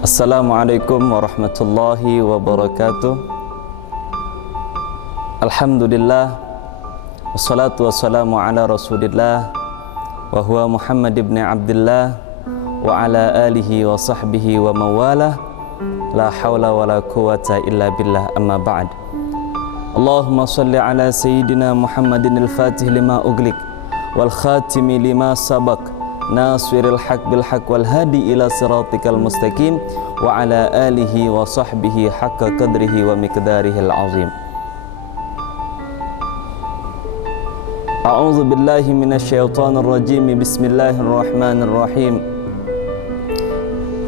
Assalamualaikum warahmatullahi wabarakatuh. Alhamdulillah, wassalatu wassalamu ala rasulillah wa huwa Muhammad ibn Abdullah wa ala alihi wa sahbihi wa mawalah. La hawla wa la quwata illa billah, amma ba'd. Allahumma salli ala sayyidina Muhammadin al-fatih lima ughliq wal khatimi lima sabaq, nasiril haq bil haq wal hadi ila siratikal mustaqim wa ala alihi wa sahbihi haqqa qadrihi wa miqdarihil azim. A'udzu billahi minasyaitonir rajim. Bismillahirrahmanirrahim.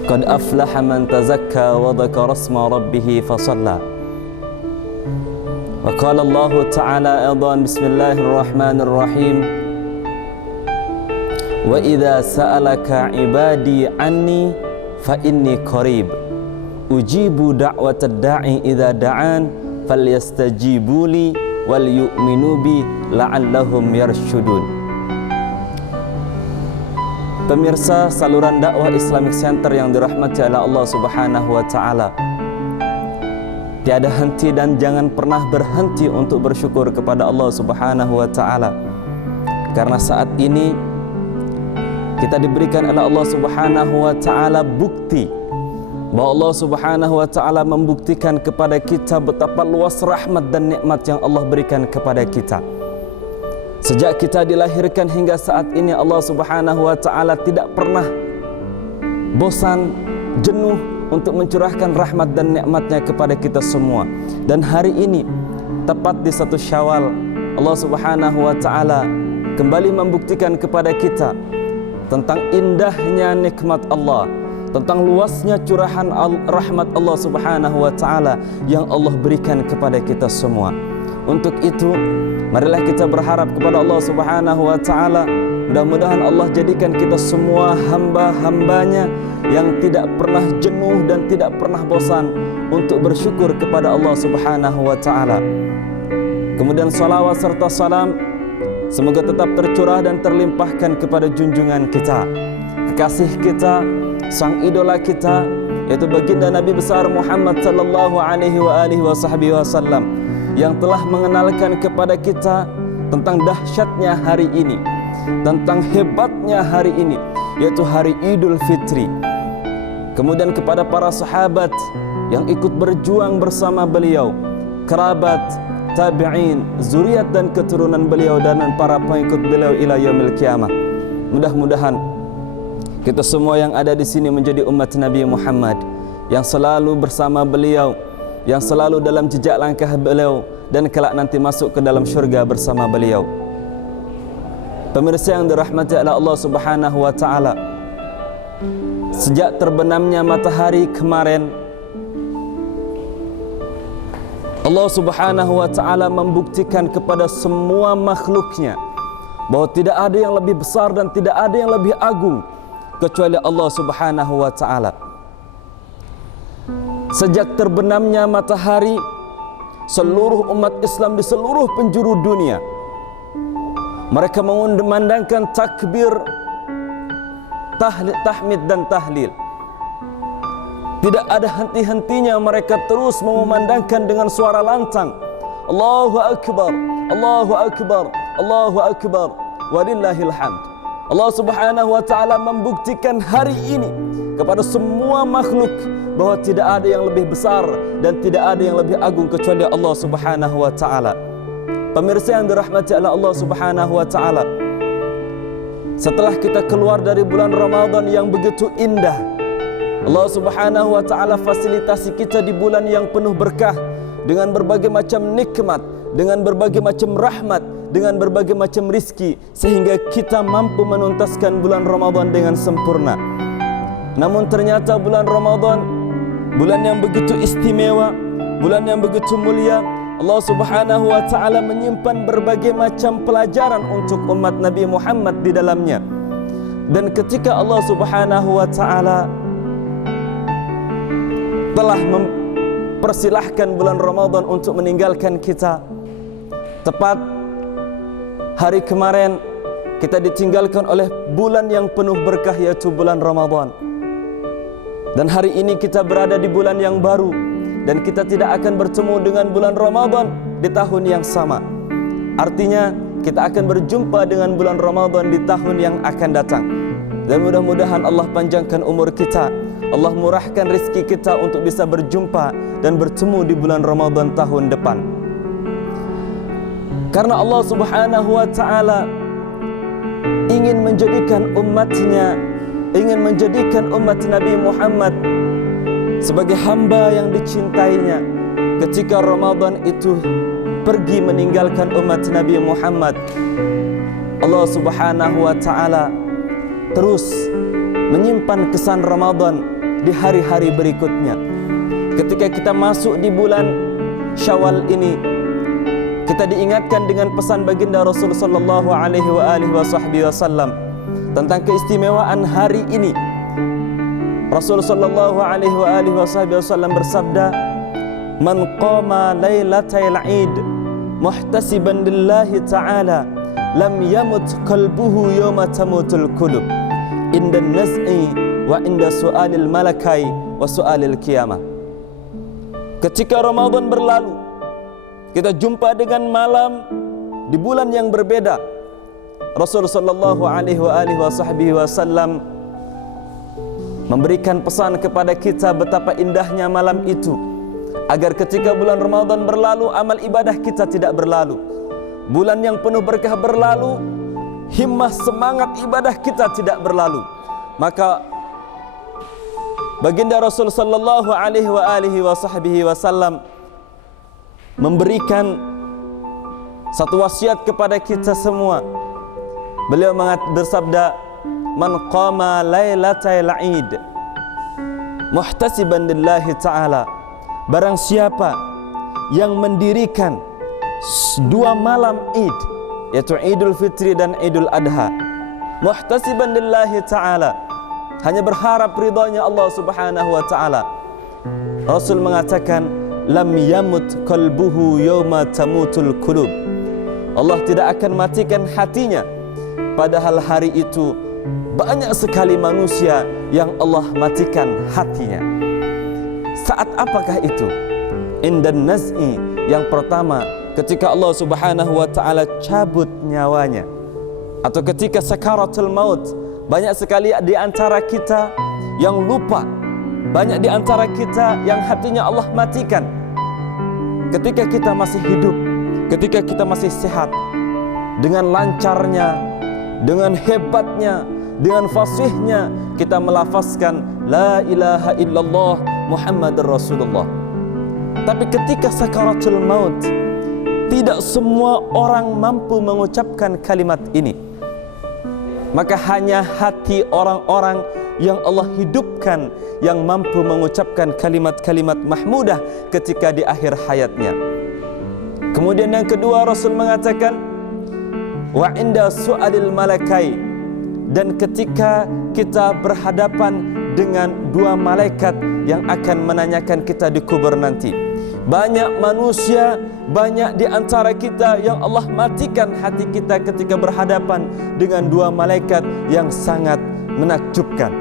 Qad aflaha man tazakka wa dzakara isma rabbih fasalla. Wa qala Allah ta'ala aidan, bismillahirrahmanirrahim. Wa idza sa'alaka ibadi anni fa inni qarib ujibu da'watad da'i idza da'an falyastajibu li wal yu'minu bi la'allahum yarshudun. Pemirsa saluran dakwah Islamic Center yang dirahmati oleh Allah Subhanahu wa taala, tiada henti dan jangan pernah berhenti untuk bersyukur kepada Allah Subhanahu wa taala, karena saat ini kita diberikan oleh Allah Subhanahu wa taala bukti bahwa Allah Subhanahu wa taala membuktikan kepada kita betapa luas rahmat dan nikmat yang Allah berikan kepada kita. Sejak kita dilahirkan hingga saat ini, Allah Subhanahu wa taala tidak pernah bosan, jenuh untuk mencurahkan rahmat dan nikmatnya kepada kita semua. Dan hari ini tepat di 1 Syawal, Allah Subhanahu wa taala kembali membuktikan kepada kita tentang indahnya nikmat Allah, tentang luasnya curahan rahmat Allah Subhanahu wa taala yang Allah berikan kepada kita semua. Untuk itu, marilah kita berharap kepada Allah Subhanahu wa taala, mudah-mudahan Allah jadikan kita semua hamba-hambanya yang tidak pernah jenuh dan tidak pernah bosan untuk bersyukur kepada Allah Subhanahu wa taala. Kemudian salawat serta salam semoga tetap tercurah dan terlimpahkan kepada junjungan kita, kekasih kita, sang idola kita, yaitu baginda Nabi besar Muhammad sallallahu alaihi wasallam, yang telah mengenalkan kepada kita tentang dahsyatnya hari ini, tentang hebatnya hari ini, yaitu hari Idul Fitri. Kemudian kepada para sahabat yang ikut berjuang bersama beliau, kerabat, tabi'in, zuriat dan keturunan beliau, dan para pengikut beliau ila yaumil qiyamah. Mudah-mudahan kita semua yang ada di sini menjadi umat Nabi Muhammad yang selalu bersama beliau, yang selalu dalam jejak langkah beliau, dan kelak nanti masuk ke dalam syurga bersama beliau. Pemirsa yang dirahmati oleh Allah Subhanahu wa taala, sejak terbenamnya matahari kemarin, Allah Subhanahu wa taala membuktikan kepada semua makhluknya bahwa tidak ada yang lebih besar dan tidak ada yang lebih agung kecuali Allah Subhanahu wa taala. Sejak terbenamnya matahari, seluruh umat Islam di seluruh penjuru dunia mereka memandangkan takbir, tahmid dan tahlil. Tidak ada henti-hentinya mereka terus memandangkan dengan suara lantang, Allahu Akbar, Allahu Akbar, Allahu Akbar, walillahil hamd. Allah Subhanahu wa taala membuktikan hari ini kepada semua makhluk bahwa tidak ada yang lebih besar dan tidak ada yang lebih agung kecuali Allah Subhanahu wa taala. Pemirsa yang dirahmati oleh Allah Subhanahu wa taala, setelah kita keluar dari bulan Ramadan yang begitu indah, Allah Subhanahu wa taala fasilitasi kita di bulan yang penuh berkah dengan berbagai macam nikmat, dengan berbagai macam rahmat, dengan berbagai macam rizki, sehingga kita mampu menuntaskan bulan Ramadan dengan sempurna. Namun ternyata bulan Ramadan, bulan yang begitu istimewa, bulan yang begitu mulia, Allah Subhanahu wa taala menyimpan berbagai macam pelajaran untuk umat Nabi Muhammad di dalamnya. Dan ketika Allah Subhanahu wa taala telah mempersilahkan bulan Ramadan untuk meninggalkan kita, tepat hari kemarin kita ditinggalkan oleh bulan yang penuh berkah, yaitu bulan Ramadan. Dan hari ini kita berada di bulan yang baru, dan kita tidak akan bertemu dengan bulan Ramadan di tahun yang sama. Artinya kita akan berjumpa dengan bulan Ramadan di tahun yang akan datang. Dan mudah-mudahan Allah panjangkan umur kita, Allah murahkan rezeki kita untuk bisa berjumpa dan bertemu di bulan Ramadan tahun depan. Karena Allah Subhanahu wa ta'ala ingin menjadikan umatnya, ingin menjadikan umat Nabi Muhammad sebagai hamba yang dicintainya. Ketika Ramadan itu pergi meninggalkan umat Nabi Muhammad, Allah Subhanahu wa ta'ala terus menyimpan kesan Ramadan di hari-hari berikutnya. Ketika kita masuk di bulan Syawal ini, kita diingatkan dengan pesan baginda Rasul sallallahu alaihi wasallam tentang keistimewaan hari ini. Rasul sallallahu alaihi wasallam bersabda, "Man qama lailatal 'id muhtasiban lillahi ta'ala lam yamut qalbuhu yawma tamutul qulub inda naz'i wa inda su'alil malakai wa su'alil qiyamah." Ketika Ramadan berlalu, kita jumpa dengan malam di bulan yang berbeda. Rasul sallallahu alaihi wasallam memberikan pesan kepada kita betapa indahnya malam itu, agar ketika bulan Ramadan berlalu, amal ibadah kita tidak berlalu. Bulan yang penuh berkah berlalu, himmah semangat ibadah kita tidak berlalu. Maka baginda Rasul sallallahu alaihi wasallam memberikan satu wasiat kepada kita semua. Beliau bersabda, "Man qama lailatal 'id muhtasiban lillahi ta'ala." Barang siapa yang mendirikan dua malam Id, yaitu Idul Fitri dan Idul Adha, muhtasiban lillahi ta'ala, hanya berharap ridhanya Allah Subhanahu wa ta'ala, Rasul mengatakan, "Lam yamut qalbuhu yawma tamutul qulub." Allah tidak akan matikan hatinya, padahal hari itu banyak sekali manusia yang Allah matikan hatinya. Saat apakah itu? Indan naz'i, yang pertama ketika Allah Subhanahu wa ta'ala cabut nyawanya, atau ketika sakaratul maut. Banyak sekali di antara kita yang lupa, banyak di antara kita yang hatinya Allah matikan. Ketika kita masih hidup, ketika kita masih sehat, dengan lancarnya, dengan hebatnya, dengan fasihnya kita melafazkan la ilaha illallah Muhammadur Rasulullah. Tapi ketika sakaratul maut, tidak semua orang mampu mengucapkan kalimat ini. Maka hanya hati orang-orang yang Allah hidupkan yang mampu mengucapkan kalimat-kalimat mahmudah ketika di akhir hayatnya. Kemudian yang kedua, Rasul mengatakan, "Wa inda su'alil malakai," dan ketika kita berhadapan dengan dua malaikat yang akan menanyakan kita di kubur nanti. Banyak manusia, banyak di antara kita yang Allah matikan hati kita ketika berhadapan dengan dua malaikat yang sangat menakjubkan.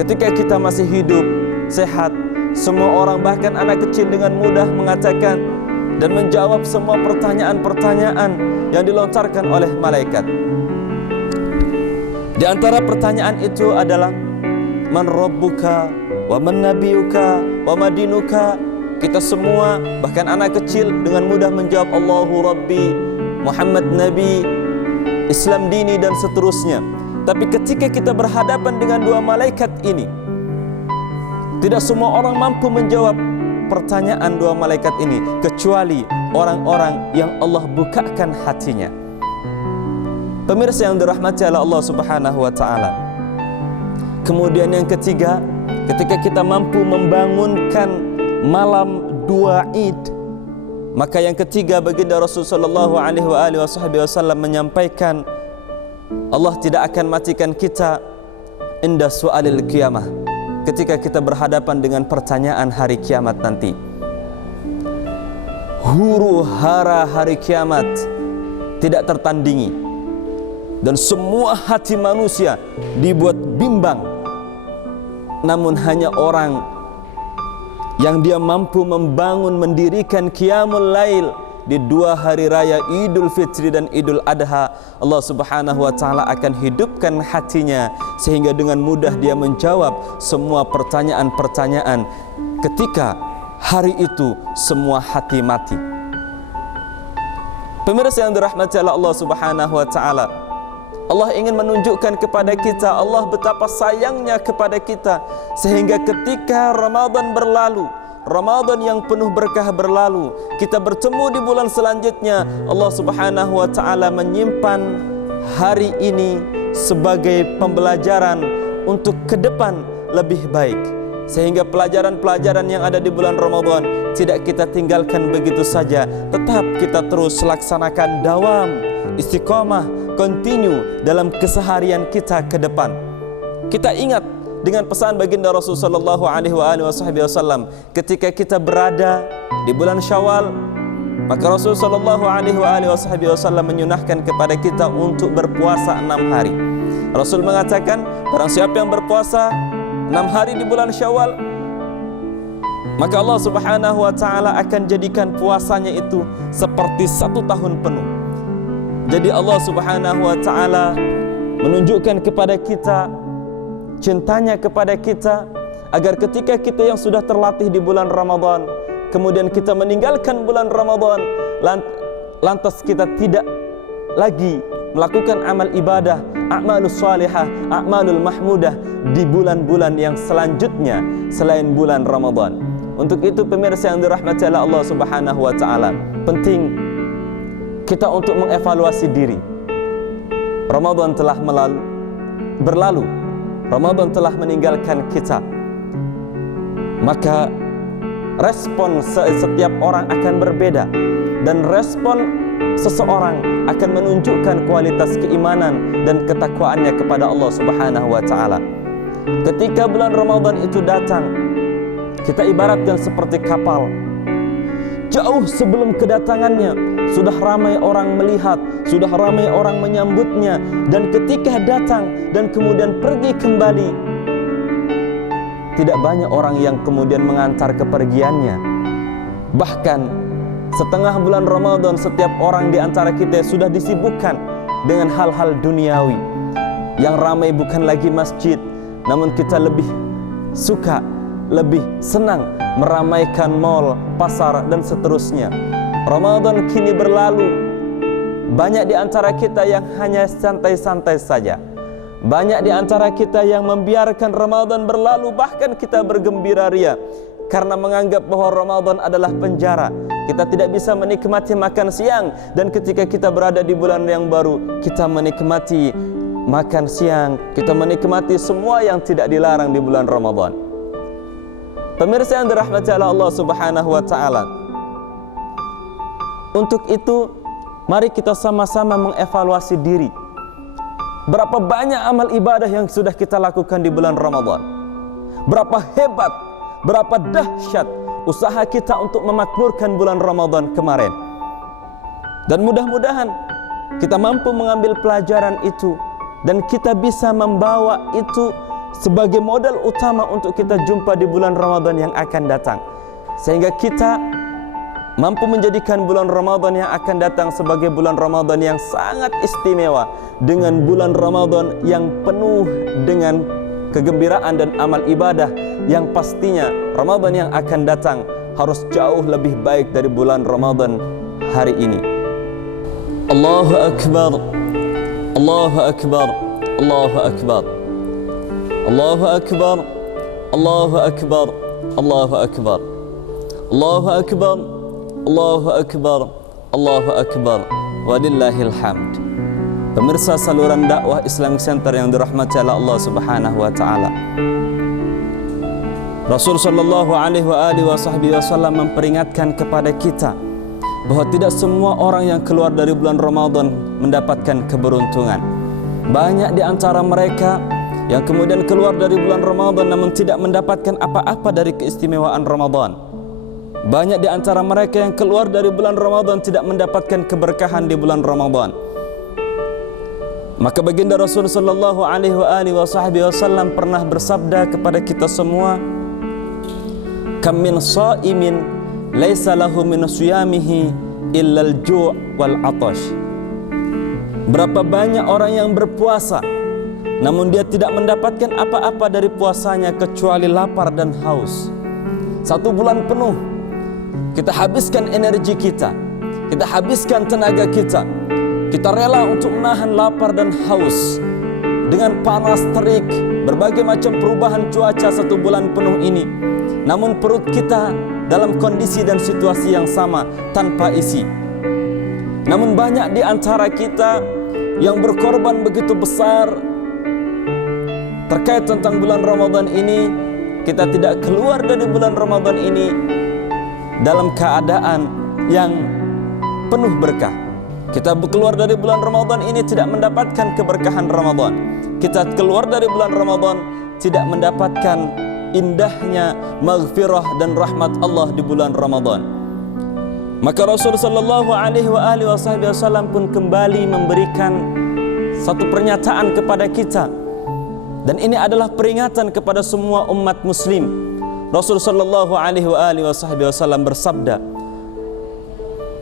Ketika kita masih hidup, sehat, semua orang bahkan anak kecil dengan mudah mengatakan dan menjawab semua pertanyaan-pertanyaan yang dilontarkan oleh malaikat. Di antara pertanyaan itu adalah, "Man rabbuka wa man nabiyuka wa madinuka?" Kita semua, bahkan anak kecil dengan mudah menjawab Allahu Rabbi, Muhammad Nabi, Islam dini, dan seterusnya. Tapi ketika kita berhadapan dengan dua malaikat ini, tidak semua orang mampu menjawab pertanyaan dua malaikat ini, kecuali orang-orang yang Allah bukakan hatinya. Pemirsa yang dirahmati oleh Allah Subhanahu wa ta'ala. Kemudian yang ketiga, ketika kita mampu membangunkan malam dua Id, maka yang ketiga baginda Rasul sallallahu alaihi wasallam menyampaikan, Allah tidak akan matikan kita inda su'alil qiyamah, ketika kita berhadapan dengan pertanyaan hari kiamat nanti. Huru hara hari kiamat tidak tertandingi, dan semua hati manusia dibuat bimbang namun hanya orang yang dia mampu membangun, mendirikan qiyamul lail di 2 hari raya Idul Fitri dan Idul Adha, Allah Subhanahu wa taala akan hidupkan hatinya sehingga dengan mudah dia menjawab semua pertanyaan-pertanyaan ketika hari itu semua hati mati. Pemirsa yang dirahmati Allah Subhanahu wa taala, Allah ingin menunjukkan kepada kita Allah betapa sayangnya kepada kita, sehingga ketika Ramadan berlalu, Ramadan yang penuh berkah berlalu, kita bertemu di bulan selanjutnya, Allah Subhanahu wa taala menyimpan hari ini sebagai pembelajaran untuk ke depan lebih baik, sehingga pelajaran-pelajaran yang ada di bulan Ramadan tidak kita tinggalkan begitu saja, tetap kita terus laksanakan, dawam, istiqamah, continue dalam keseharian kita ke depan. Kita ingat dengan pesan baginda Rasul sallallahu alaihi wasallam ketika kita berada di bulan Syawal, maka Rasul sallallahu alaihi wasallam menyunahkan kepada kita untuk berpuasa 6 hari. Rasul mengatakan, barang siapa yang berpuasa 6 hari di bulan Syawal, maka Allah Subhanahu wa taala akan jadikan puasanya itu seperti 1 tahun penuh. Jadi Allah Subhanahu wa taala menunjukkan kepada kita cintanya kepada kita, agar ketika kita yang sudah terlatih di bulan Ramadan, kemudian kita meninggalkan bulan Ramadan, lantas kita tidak lagi melakukan amal ibadah, a'malus salihah, a'malul mahmudah di bulan-bulan yang selanjutnya selain bulan Ramadan. Untuk itu pemirsa yang dirahmati Allah Subhanahu wa taala, penting kita untuk mengevaluasi diri. Ramadan telah berlalu, Ramadan telah meninggalkan kita. Maka respon setiap orang akan berbeda, dan respon seseorang akan menunjukkan kualitas keimanan dan ketakwaannya kepada Allah Subhanahu wa taala. Ketika bulan Ramadan itu datang, kita ibaratkan seperti kapal. Jauh sebelum kedatangannya sudah ramai orang melihat, sudah ramai orang menyambutnya, dan ketika datang dan kemudian pergi kembali, tidak banyak orang yang kemudian mengantar kepergiannya. Bahkan setengah bulan Ramadan setiap orang di antara kita sudah disibukkan dengan hal-hal duniawi. Yang ramai bukan lagi masjid, namun kita lebih suka, lebih senang meramaikan mal, pasar, dan seterusnya. Ramadan kini berlalu. Banyak di antara kita yang hanya santai-santai saja. Banyak di antara kita yang membiarkan Ramadan berlalu, bahkan kita bergembira ria karena menganggap bahwa Ramadan adalah penjara. Kita tidak bisa menikmati makan siang, dan ketika kita berada di bulan yang baru, kita menikmati makan siang, kita menikmati semua yang tidak dilarang di bulan Ramadan. Pemirsa yang dirahmati Allah Subhanahu wa taala, untuk itu mari kita sama-sama mengevaluasi diri. Berapa banyak amal ibadah yang sudah kita lakukan di bulan Ramadan? Berapa hebat, berapa dahsyat usaha kita untuk memakmurkan bulan Ramadan kemarin. Dan mudah-mudahan kita mampu mengambil pelajaran itu, dan kita bisa membawa itu sebagai modal utama untuk kita jumpa di bulan Ramadan yang akan datang, sehingga kita mampu menjadikan bulan Ramadan yang akan datang sebagai bulan Ramadan yang sangat istimewa, dengan bulan Ramadan yang penuh dengan kegembiraan dan amal ibadah yang pastinya Ramadan yang akan datang harus jauh lebih baik dari bulan Ramadan hari ini. Allahu Akbar, Allahu Akbar, Allahu Akbar, Allahu Akbar, Allahu Akbar, Allahu Akbar, Allahu Akbar, Allahu Akbar, Allahu Akbar, walillahil hamd. Pemirsa saluran dakwah Islamic Center yang dirahmati Allah Subhanahu wa taala, Rasul sallallahu alaihi wasallam memperingatkan kepada kita bahwa tidak semua orang yang keluar dari bulan Ramadan mendapatkan keberuntungan. Banyak di antara mereka yang kemudian keluar dari bulan Ramadan namun tidak mendapatkan apa-apa dari keistimewaan Ramadan. Banyak di antara mereka yang keluar dari bulan Ramadan tidak mendapatkan keberkahan di bulan Ramadan. Maka baginda Rasul sallallahu alaihi wasallam pernah bersabda kepada kita semua, kam min shaimin laisa lahu min siyamihi illa al-ju' wal 'atash. Berapa banyak orang yang berpuasa namun dia tidak mendapatkan apa-apa dari puasanya kecuali lapar dan haus. 1 bulan penuh kita habiskan energi kita habiskan tenaga kita rela untuk menahan lapar dan haus dengan panas terik, berbagai macam perubahan cuaca 1 bulan penuh ini. Namun perut kita dalam kondisi dan situasi yang sama, tanpa isi. Namun banyak di antara kita yang berkorban begitu besar terkait tentang bulan Ramadan ini. Kita tidak keluar dari bulan Ramadan ini dalam keadaan yang penuh berkah. Kita keluar dari bulan Ramadan ini tidak mendapatkan keberkahan Ramadan. Kita keluar dari bulan Ramadan tidak mendapatkan indahnya maghfirah dan rahmat Allah di bulan Ramadan. Maka Rasul sallallahu alaihi wasallam pun kembali memberikan satu pernyataan kepada kita, dan ini adalah peringatan kepada semua umat muslim. Rasul sallallahu alaihi wasallam bersabda,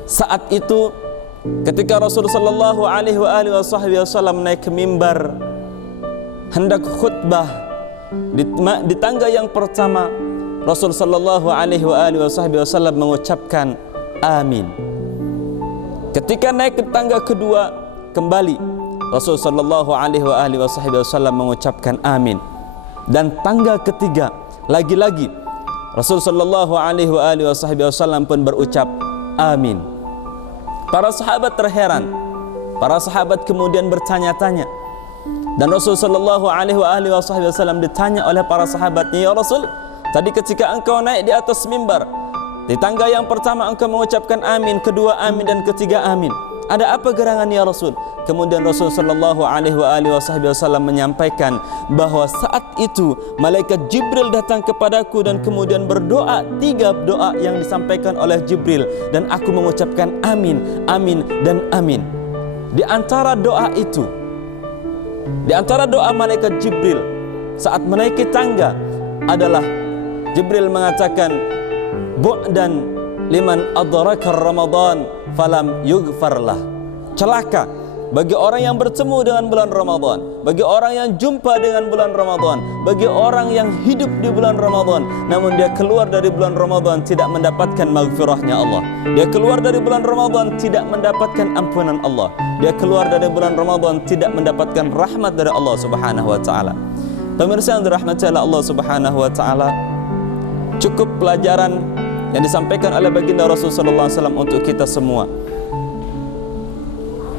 saat itu ketika Rasul sallallahu alaihi wasallam naik ke mimbar hendak khutbah di tangga yang pertama, Rasul sallallahu alaihi wasallam mengucapkan amin. Ketika naik ke tangga kedua, kembali Rasul sallallahu alaihi wasallam mengucapkan amin. Dan tangga ketiga, lagi-lagi Rasul sallallahu alaihi wasallam pun berucap amin. Para sahabat terheran. Para sahabat kemudian bertanya-tanya. Dan Rasul sallallahu alaihi wasallam ditanya oleh para sahabatnya, ya Rasul, tadi ketika engkau naik di atas mimbar, di tangga yang pertama engkau mengucapkan amin, kedua amin, dan ketiga amin. Ada apa gerangan ya Rasul? Kemudian Rasul sallallahu alaihi wasallam menyampaikan bahwa saat itu malaikat Jibril datang kepadaku dan kemudian berdoa 3 doa yang disampaikan oleh Jibril, dan aku mengucapkan amin, amin, dan amin. Di antara doa itu, di antara doa malaikat Jibril saat menaiki tangga adalah Jibril mengatakan, bu'dan liman adraka Ramadan falam yughfarlah. Celaka bagi orang yang bertemu dengan bulan Ramadan, bagi orang yang jumpa dengan bulan Ramadan, bagi orang yang hidup di bulan Ramadan namun dia keluar dari bulan Ramadan tidak mendapatkan maghfirahnya Allah. Dia keluar dari bulan Ramadan tidak mendapatkan ampunan Allah. Dia keluar dari bulan Ramadan tidak mendapatkan rahmat dari Allah Subhanahu wa taala. Pemirsa yang dirahmati oleh Allah Subhanahu wa taala, cukup pelajaran yang disampaikan oleh baginda Rasul sallallahu alaihi wasallam untuk kita semua,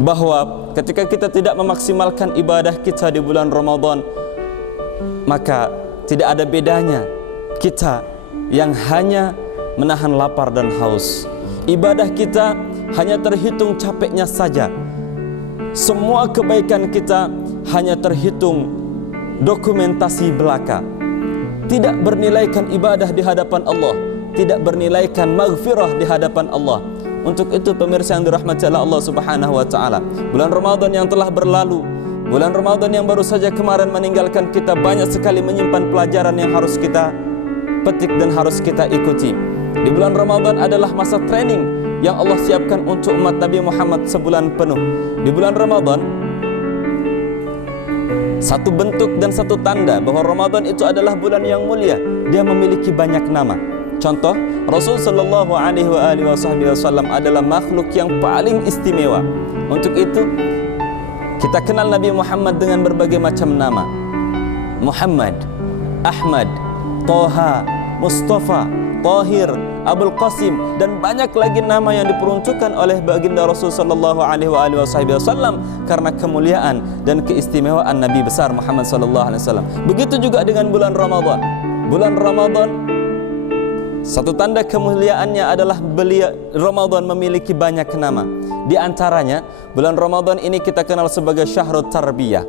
bahwa ketika kita tidak memaksimalkan ibadah kita di bulan Ramadan, maka tidak ada bedanya kita yang hanya menahan lapar dan haus. Ibadah kita hanya terhitung capeknya saja. Semua kebaikan kita hanya terhitung dokumentasi belaka. Tidak bernilaikan ibadah di hadapan Allah, tidak bernilaikan maghfirah di hadapan Allah. Untuk itu pemirsa yang dirahmati Allah Subhanahu wa taala, bulan Ramadan yang telah berlalu, bulan Ramadan yang baru saja kemarin meninggalkan kita, banyak sekali menyimpan pelajaran yang harus kita petik dan harus kita ikuti. Di bulan Ramadan adalah masa training yang Allah siapkan untuk umat Nabi Muhammad sebulan penuh. Di bulan Ramadan, satu bentuk dan satu tanda bahwa Ramadan itu adalah bulan yang mulia, dia memiliki banyak nama. Contoh, Rasul sallallahu alaihi wasallam adalah makhluk yang paling istimewa. Untuk itu, kita kenal Nabi Muhammad dengan berbagai macam nama. Muhammad, Ahmad, Toha, Mustafa, Tahir, Abul Qasim, dan banyak lagi nama yang diperuntukkan oleh baginda Rasul sallallahu alaihi wasallam karena kemuliaan dan keistimewaan Nabi besar Muhammad sallallahu alaihi wasallam. Begitu juga dengan bulan Ramadan. Bulan Ramadan, satu tanda kemuliaannya adalah Ramadan memiliki banyak nama. Di antaranya, bulan Ramadan ini kita kenal sebagai Syahrul Tarbiyah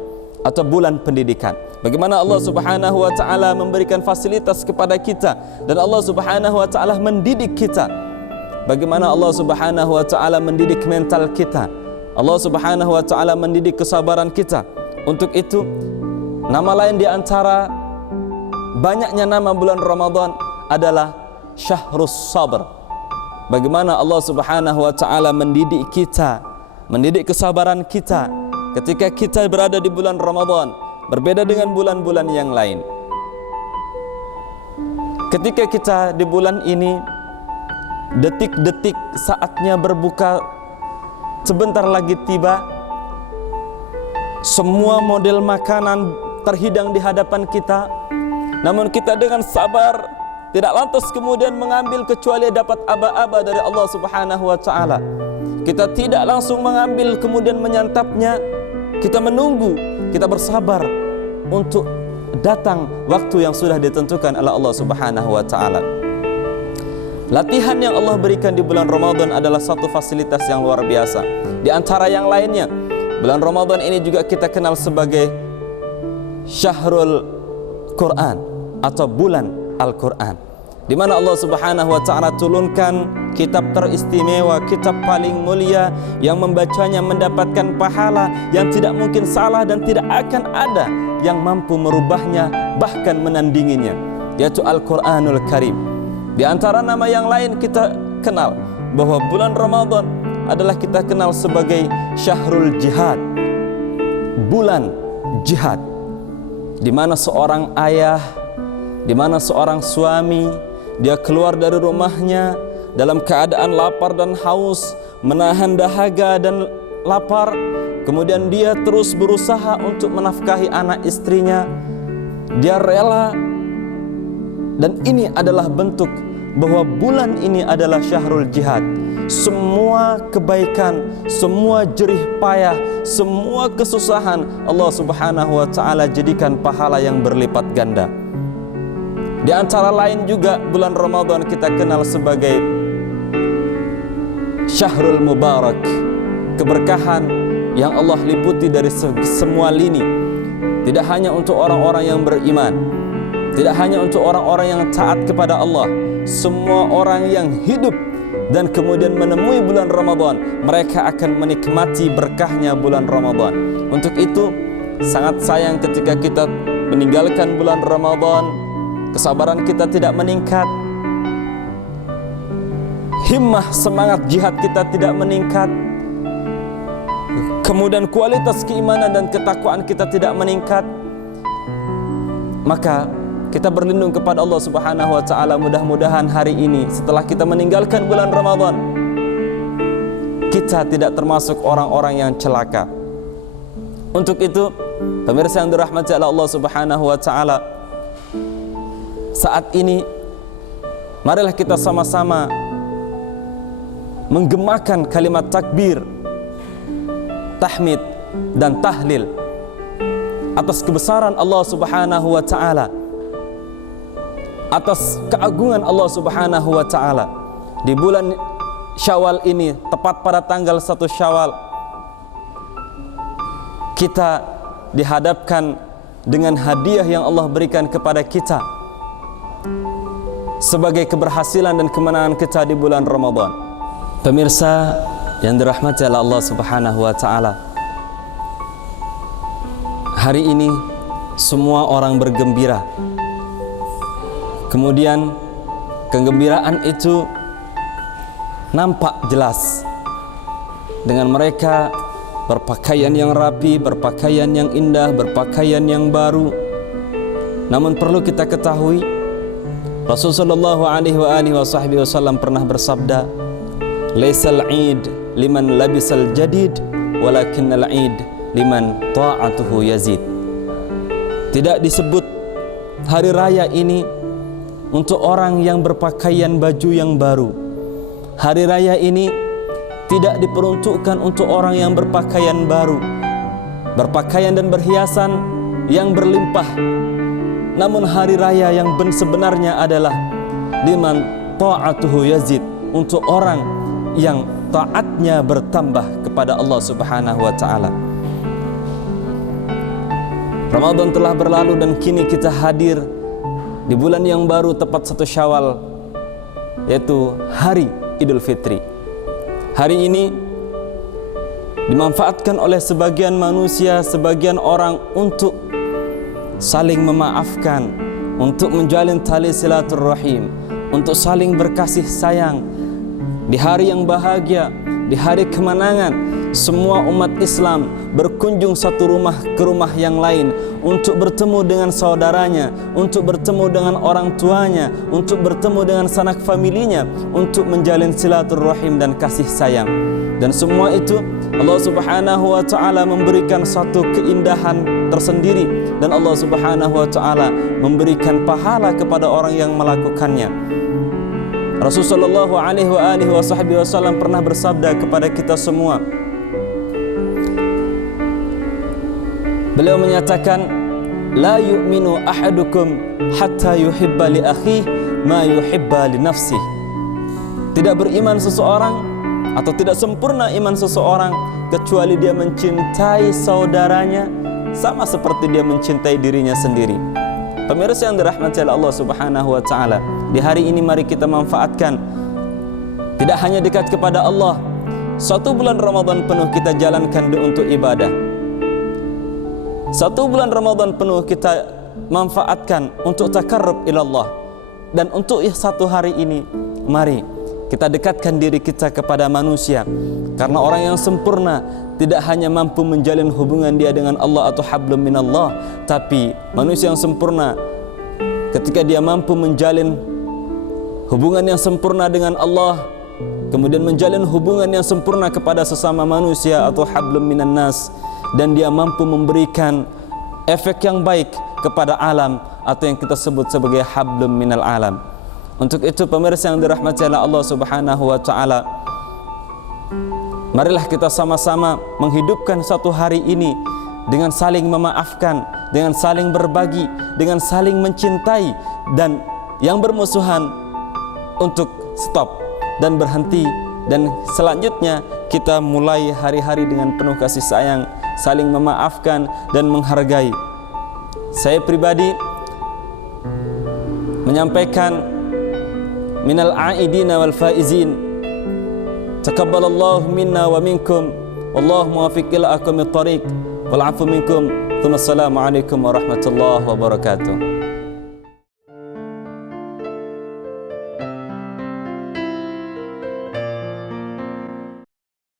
atau bulan pendidikan. Bagaimana Allah Subhanahu wa taala memberikan fasilitas kepada kita dan Allah Subhanahu wa taala mendidik kita. Bagaimana Allah Subhanahu wa taala mendidik mental kita Allah Subhanahu wa taala mendidik kesabaran kita. Untuk itu, nama lain di antara banyaknya nama bulan Ramadan adalah Syahrus Sabr. Bagaimana Allah Subhanahu wa taala mendidik kita, mendidik kesabaran kita ketika kita berada di bulan Ramadan, berbeda dengan bulan-bulan yang lain. Ketika kita di bulan ini, detik-detik saatnya berbuka sebentar lagi tiba. Semua model makanan terhidang di hadapan kita, namun kita dengan sabar tidak lantas kemudian mengambil kecuali dapat aba-aba dari Allah Subhanahu wa taala. Kita tidak langsung mengambil kemudian menyantapnya. Kita menunggu, kita bersabar untuk datang waktu yang sudah ditentukan oleh Allah Subhanahu wa taala. Latihan yang Allah berikan di bulan Ramadan adalah satu fasilitas yang luar biasa. Di antara yang lainnya, bulan Ramadan ini juga kita kenal sebagai Syahrul Quran atau bulan Al-Quran, di mana Allah Subhanahu wa taala turunkan kitab teristimewa, kitab paling mulia yang membacanya mendapatkan pahala yang tidak mungkin salah dan tidak akan ada yang mampu merubahnya bahkan menandinginya, yaitu Al-Quranul Karim. Di antara nama yang lain kita kenal bahwa bulan Ramadan adalah kita kenal sebagai Syahrul Jihad, bulan jihad, di mana seorang ayah, di mana seorang suami, dia keluar dari rumahnya dalam keadaan lapar dan haus, menahan dahaga dan lapar, kemudian dia terus berusaha untuk menafkahi anak istrinya. Dia rela, dan ini adalah bentuk bahwa bulan ini adalah Syahrul Jihad. Semua kebaikan, semua jerih payah, semua kesusahan Allah Subhanahu wa taala jadikan pahala yang berlipat ganda. Di antara lain juga bulan Ramadan kita kenal sebagai Syahrul Mubarak, keberkahan yang Allah liputi dari semua lini. Tidak hanya untuk orang-orang yang beriman, tidak hanya untuk orang-orang yang taat kepada Allah, semua orang yang hidup dan kemudian menemui bulan Ramadan, mereka akan menikmati berkahnya bulan Ramadan. Untuk itu sangat sayang ketika kita meninggalkan bulan Ramadan, kesabaran kita tidak meningkat, himmah semangat jihad kita tidak meningkat, kemudian kualitas keimanan dan ketakwaan kita tidak meningkat. Maka kita berlindung kepada Allah Subhanahu wa taala, mudah-mudahan hari ini setelah kita meninggalkan bulan Ramadan, kita tidak termasuk orang-orang yang celaka. Untuk itu, pemirsa yang dirahmati oleh Allah Subhanahu wa taala, saat ini marilah kita sama-sama menggemakan kalimat takbir, tahmid dan tahlil atas kebesaran Allah Subhanahu wa taala, atas keagungan Allah Subhanahu wa taala. Di bulan Syawal ini, tepat pada tanggal 1 Syawal, kita dihadapkan dengan hadiah yang Allah berikan kepada kita sebagai keberhasilan dan kemenangan kita di bulan Ramadan. Pemirsa yang dirahmati oleh Allah Subhanahu wa taala, hari ini semua orang bergembira. Kemudian kegembiraan itu nampak jelas dengan mereka berpakaian yang rapi, berpakaian yang indah, berpakaian yang baru. Namun perlu kita ketahui, Rasulullah SAW pernah bersabda, "Laisal 'id liman labisal jadid, walakinnal 'id liman ta'atuhu yazid." Tidak disebut hari raya ini untuk orang yang berpakaian baju yang baru. Hari raya ini tidak diperuntukkan untuk orang yang berpakaian baru, berpakaian dan berhiasan yang berlimpah. Namun hari raya yang sebenarnya adalah liman ta'atuhu yazid, untuk orang yang taatnya bertambah kepada Allah Subhanahu wa taala. Ramadan telah berlalu dan kini kita hadir di bulan yang baru, tepat 1 Syawal, yaitu hari Idul Fitri. Hari ini dimanfaatkan oleh sebagian manusia, sebagian orang untuk saling memaafkan, untuk menjalin tali silaturahim, untuk saling berkasih sayang. Di hari yang bahagia, di hari kemenangan, semua umat Islam berkunjung satu rumah ke rumah yang lain untuk bertemu dengan saudaranya, untuk bertemu dengan orang tuanya, untuk bertemu dengan sanak familinya, untuk menjalin silaturahim dan kasih sayang. Dan semua itu Allah Subhanahu wa taala memberikan satu keindahan tersendiri, dan Allah Subhanahu wa taala memberikan pahala kepada orang yang melakukannya. Rasulullah sallallahu alaihi wasallam pernah bersabda kepada kita semua. Beliau menyatakan, la yu'minu ahadukum hatta yuhibba li akhihi ma yuhibba li nafsihi. Tidak beriman seseorang atau tidak sempurna iman seseorang kecuali dia mencintai saudaranya sama seperti dia mencintai dirinya sendiri. Pemirsa yang dirahmati oleh Allah Subhanahu wa taala, di hari ini mari kita manfaatkan tidak hanya dekat kepada Allah. Satu bulan Ramadan penuh kita jalankan untuk ibadah. Satu bulan Ramadan penuh kita manfaatkan untuk takarrub ilallah. Dan untuk satu hari ini, mari kita dekatkan diri kita kepada manusia. Karena orang yang sempurna tidak hanya mampu menjalin hubungan dia dengan Allah atau hablum minallah, tapi manusia yang sempurna ketika dia mampu menjalin hubungan yang sempurna dengan Allah, kemudian menjalin hubungan yang sempurna kepada sesama manusia atau hablum minan nas, dan dia mampu memberikan efek yang baik kepada alam atau yang kita sebut sebagai hablum minal alam. Untuk itu pemirsa yang dirahmati oleh Allah Subhanahu wa taala, marilah kita sama-sama menghidupkan satu hari ini dengan saling memaafkan, dengan saling berbagi, dengan saling mencintai, dan yang bermusuhan untuk stop dan berhenti. Dan selanjutnya kita mulai hari-hari dengan penuh kasih sayang, saling memaafkan dan menghargai. Saya pribadi menyampaikan minal aidina wal faizin, taqabbalallahu minna wa minkum, wallahu muwaffiq ila aqwamit thariq, wal 'afwu minkum. Assalamualaikum warahmatullahi wabarakatuh.